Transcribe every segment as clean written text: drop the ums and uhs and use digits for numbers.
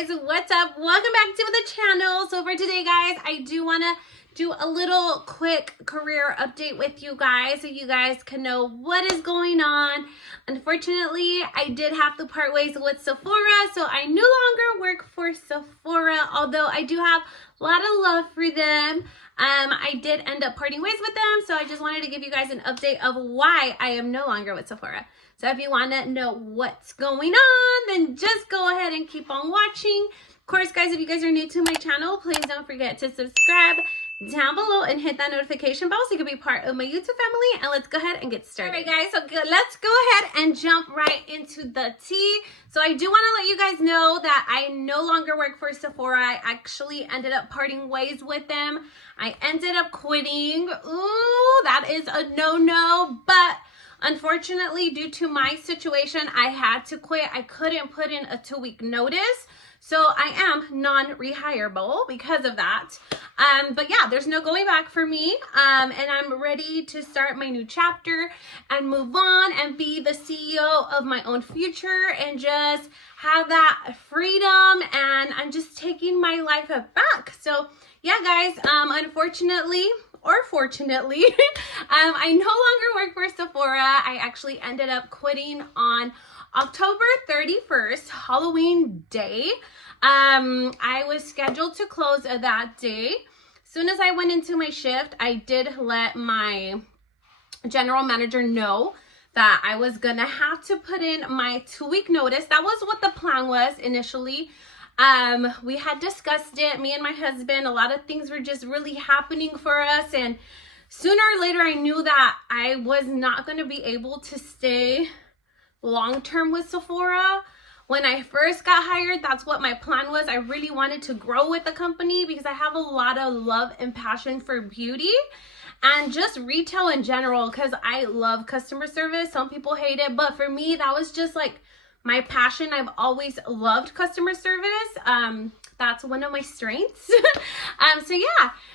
guys, what's up? Welcome back to the channel. So for today, guys, I do want to do a little quick career update with you guys so you guys can know what is going on. Unfortunately, I did have to part ways with Sephora, so I no longer work for Sephora, although I do have a lot of love for them. I did end up parting ways with them, so I just wanted to give you guys an update of why I am no longer with Sephora. So if you want to know what's going on, then just go ahead and keep on watching. Of course, guys, if you guys are new to my channel, please don't forget to subscribe down below and hit that notification bell so you can be part of my YouTube family. And let's go ahead and get started. All right, guys, so let's go ahead and jump right into the tea. So I do want to let you guys know that I no longer work for Sephora. I actually ended up parting ways with them. I ended up quitting. Ooh, that is a no-no, but unfortunately, due to my situation, I had to quit. I couldn't put in a 2-week notice. So I am non-rehireable because of that. But yeah, there's no going back for me. And I'm ready to start my new chapter and move on and be the CEO of my own future and just have that freedom. And I'm just taking my life back. So yeah, guys, unfortunately, or fortunately, I no longer work for Sephora. I actually ended up quitting on October 31st, Halloween day. I was scheduled to close that day. As soon as I went into my shift, I did let my general manager know that I was gonna have to put in my 2-week notice. That was what the plan was initially. We had discussed it, me and my husband. A lot of things were just really happening for us, and sooner or later I knew that I was not going to be able to stay long-term with Sephora. When I first got hired, that's what my plan was. I really wanted to grow with the company because I have a lot of love and passion for beauty and just retail in general because I love customer service. Some people hate it, but for me, that was just like my passion. I've always loved customer service. That's one of my strengths.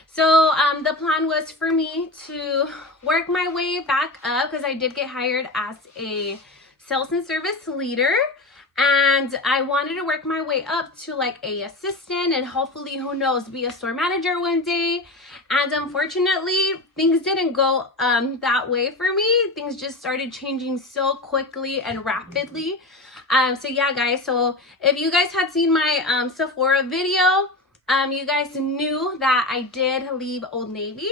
So the plan was for me to work my way back up because I did get hired as a sales and service leader. And I wanted to work my way up to like a assistant and hopefully, who knows, be a store manager one day. And unfortunately, things didn't go that way for me. Things just started changing so quickly and rapidly. So yeah, guys, so if you guys had seen my Sephora video, you guys knew that I did leave Old Navy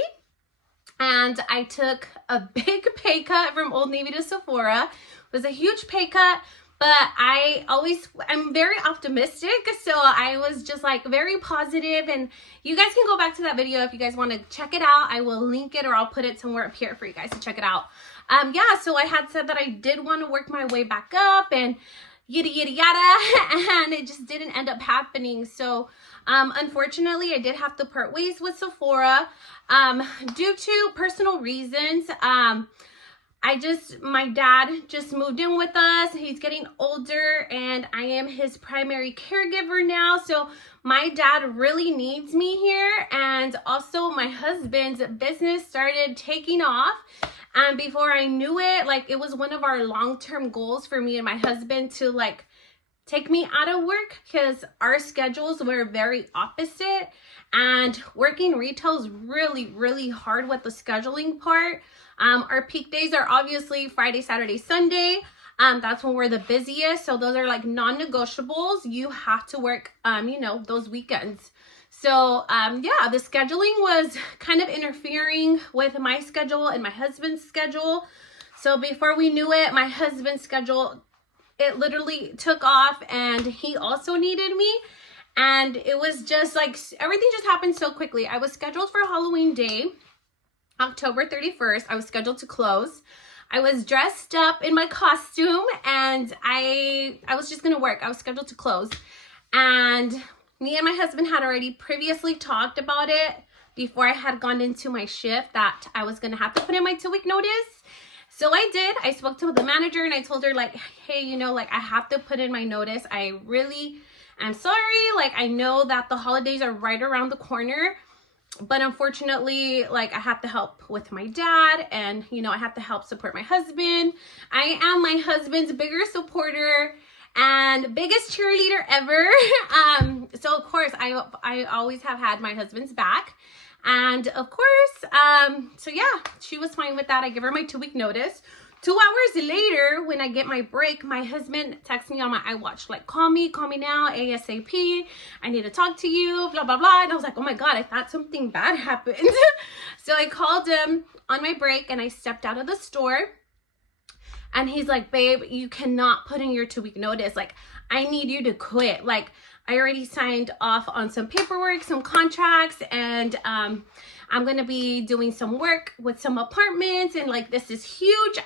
and I took a big pay cut from Old Navy to Sephora. It was a huge pay cut, but I'm very optimistic. So I was just like very positive, and you guys can go back to that video if you guys want to check it out. I will link it or I'll put it somewhere up here for you guys to check it out. Yeah, so I had said that I did want to work my way back up and yada, yada, yada, and it just didn't end up happening. So, unfortunately, I did have to part ways with Sephora, due to personal reasons. My dad just moved in with us. He's getting older and I am his primary caregiver now. So my dad really needs me here. And also my husband's business started taking off. And before I knew it, like, it was one of our long-term goals for me and my husband to like take me out of work because our schedules were very opposite. And working retail is really, really hard with the scheduling part. Our peak days are obviously Friday, Saturday, Sunday. That's when we're the busiest. So those are like non-negotiables. You have to work, those weekends. So, yeah, the scheduling was kind of interfering with my schedule and my husband's schedule. So before we knew it, my husband's schedule, it literally took off and he also needed me. And it was just like, everything just happened so quickly. I was scheduled for Halloween day, October 31st. I was scheduled to close. I was dressed up in my costume and I was just going to work. I was scheduled to close. And me and my husband had already previously talked about it before I had gone into my shift that I was going to have to put in my 2-week notice. So I did. I spoke to the manager and I told her like, hey, I have to put in my notice. I really am sorry. Like, I know that the holidays are right around the corner, but unfortunately, like, I have to help with my dad and, I have to help support my husband. I am my husband's bigger supporter and biggest cheerleader ever. So of course I always have had my husband's back. And of course, so yeah, she was fine with that. I give her my 2-week notice. 2 hours later, when I get my break, my husband texts me on my iWatch, like, call me now, ASAP. I need to talk to you, blah, blah, blah. And I was like, oh my God, I thought something bad happened. So I called him on my break and I stepped out of the store. And he's like, babe, you cannot put in your 2-week notice. Like, I need you to quit. Like, I already signed off on some paperwork, some contracts, and I'm going to be doing some work with some apartments, and like, this is huge.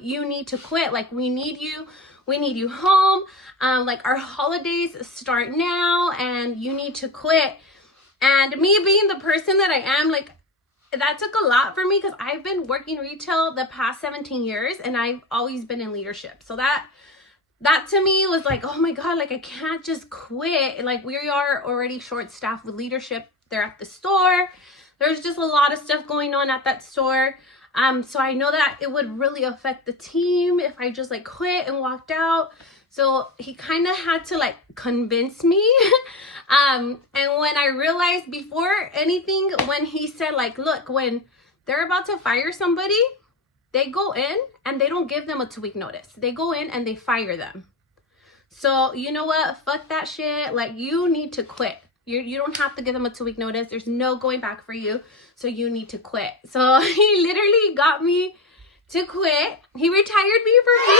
You need to quit. Like, we need you home. Like, our holidays start now and you need to quit. And me being the person that I am, like, that took a lot for me because I've been working retail the past 17 years and I've always been in leadership. So that to me was like, oh my God, like, I can't just quit. Like, we are already short-staffed with leadership. They're at the store. There's just a lot of stuff going on at that store. So I know that it would really affect the team if I just like quit and walked out. So he kind of had to like convince me. And when I realized before anything, when he said like, look, when they're about to fire somebody, they go in and they don't give them a 2-week notice. They go in and they fire them. So you know what? Fuck that shit. Like, you need to quit. You don't have to give them a 2-week notice. There's no going back for you. So you need to quit. So he literally got me to quit. He retired me for me.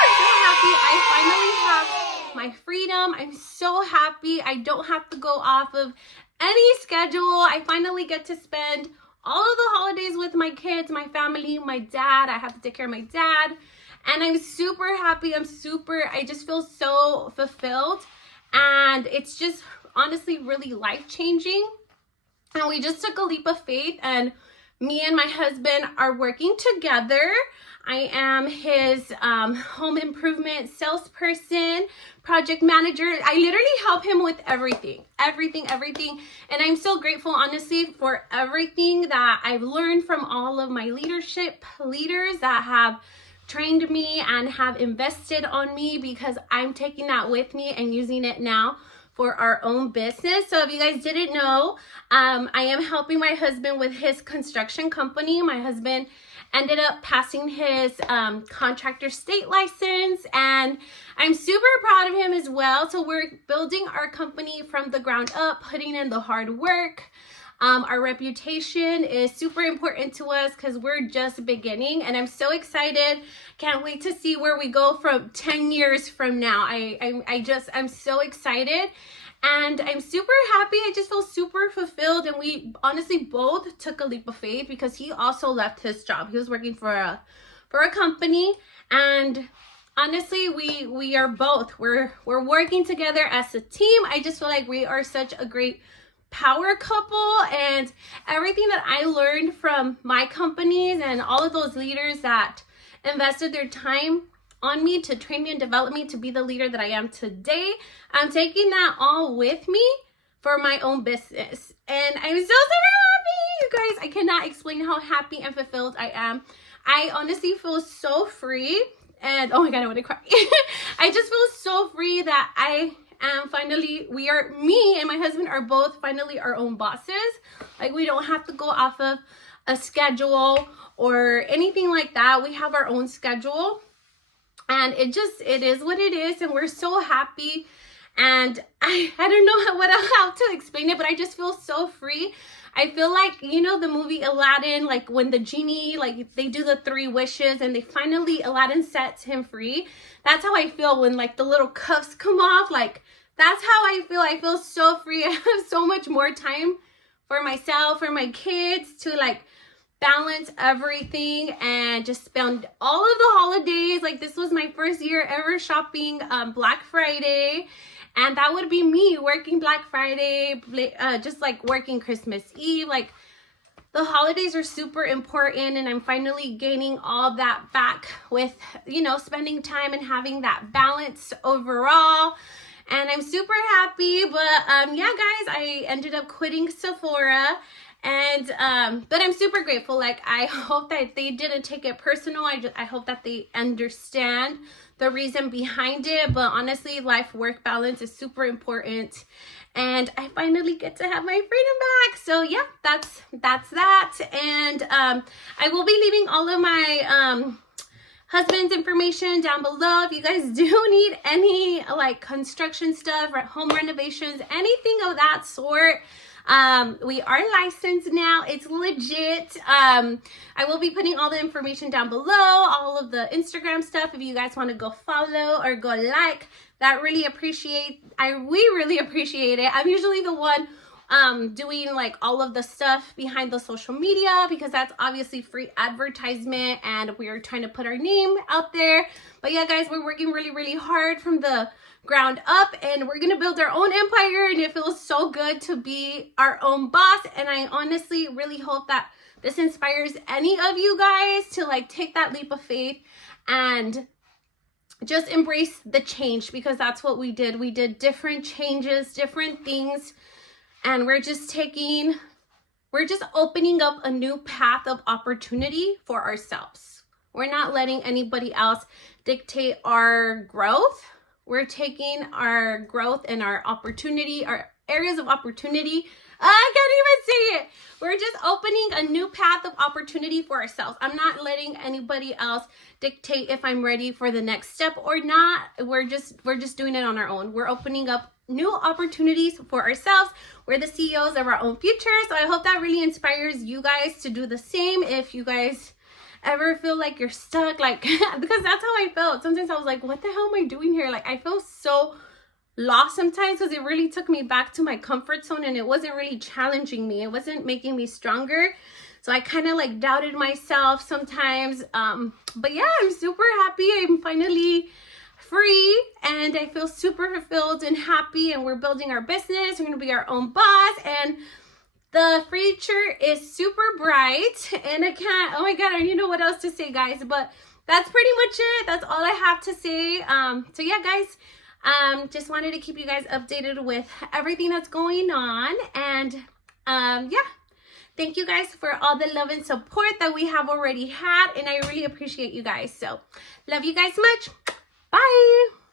I'm so happy. I finally have my freedom. I'm so happy. I don't have to go off of any schedule. I finally get to spend all of the holidays with my kids, my family, my dad. I have to take care of my dad. And I'm super happy. I just feel so fulfilled. And it's just honestly really life-changing. And we just took a leap of faith, and me and my husband are working together. I am his home improvement salesperson, project manager. I literally help him with everything. And I'm so grateful, honestly, for everything that I've learned from all of my leadership leaders that have trained me and have invested on me, because I'm taking that with me and using it now for our own business. So if you guys didn't know, I am helping my husband with his construction company. My husband ended up passing his contractor state license, and I'm super proud of him as well. So we're building our company from the ground up, putting in the hard work. Our reputation is super important to us because we're just beginning, and I'm so excited. Can't wait to see where we go from 10 years from now. I'm so excited, and I'm super happy. I just feel super fulfilled, and we honestly both took a leap of faith because he also left his job. He was working for a company, and honestly, we are both, we're working together as a team. I just feel like we are such a great power couple, and everything that I learned from my companies and all of those leaders that invested their time on me to train me and develop me to be the leader that I am today, I'm taking that all with me for my own business. And I'm so super happy, you guys. I cannot explain how happy and fulfilled I am. I honestly feel so free, and oh my God, I want to cry. I just feel so free that I am finally, me and my husband are both finally our own bosses. Like, we don't have to go off of a schedule or anything like that. We have our own schedule, and it is what it is, and we're so happy. And I don't know how to explain it, but I just feel so free. I feel like, you know, the movie Aladdin, like when the genie, like they do the 3 wishes and they finally, Aladdin sets him free. That's how I feel when like the little cuffs come off. Like, that's how I feel. I feel so free. I have so much more time for myself, for my kids, to like balance everything and just spend all of the holidays. Like, this was my first year ever shopping Black Friday. And that would be me working Black Friday, just like working Christmas Eve. Like, the holidays are super important, and I'm finally gaining all that back with, you know, spending time and having that balance overall. And I'm super happy. But yeah, guys, I ended up quitting Sephora. And but I'm super grateful. Like, I hope that they didn't take it personal. I hope that they understand the reason behind it, but honestly, life-work balance is super important, and I finally get to have my freedom back. So yeah, that's that. And I will be leaving all of my husband's information down below if you guys do need any like construction stuff or home renovations, anything of that sort. We are licensed now. It's legit. I will be putting all the information down below, all of the Instagram stuff if you guys want to go follow or go like. That we really appreciate it. I'm usually the one doing like all of the stuff behind the social media because that's obviously free advertisement and we're trying to put our name out there. But yeah, guys, we're working really hard from the ground up, and we're gonna build our own empire, and it feels so good to be our own boss. And I honestly really hope that this inspires any of you guys to like take that leap of faith and just embrace the change, because that's what we did. We did different changes, different things, and we're just opening up a new path of opportunity for ourselves. We're not letting anybody else dictate our growth. We're taking our growth and our opportunity, our areas of opportunity. I can't even say it. We're just opening a new path of opportunity for ourselves. I'm not letting anybody else dictate if I'm ready for the next step or not. We're just doing it on our own. We're opening up new opportunities for ourselves. We're the CEOs of our own future. So I hope that really inspires you guys to do the same. If you guys ever feel like you're stuck, like, because that's how I felt. Sometimes I was like, what the hell am I doing here? Like, I feel so lost sometimes because it really took me back to my comfort zone and it wasn't really challenging me. It wasn't making me stronger. So I kind of like doubted myself sometimes. But yeah, I'm super happy. I'm finally free and I feel super fulfilled and happy, and we're building our business. We're going to be our own boss, and the future is super bright, and I can't, oh my God, I don't even know what else to say, guys, but that's pretty much it. That's all I have to say. So yeah, guys, just wanted to keep you guys updated with everything that's going on. And yeah, thank you guys for all the love and support that we have already had, and I really appreciate you guys. So love you guys much. Bye.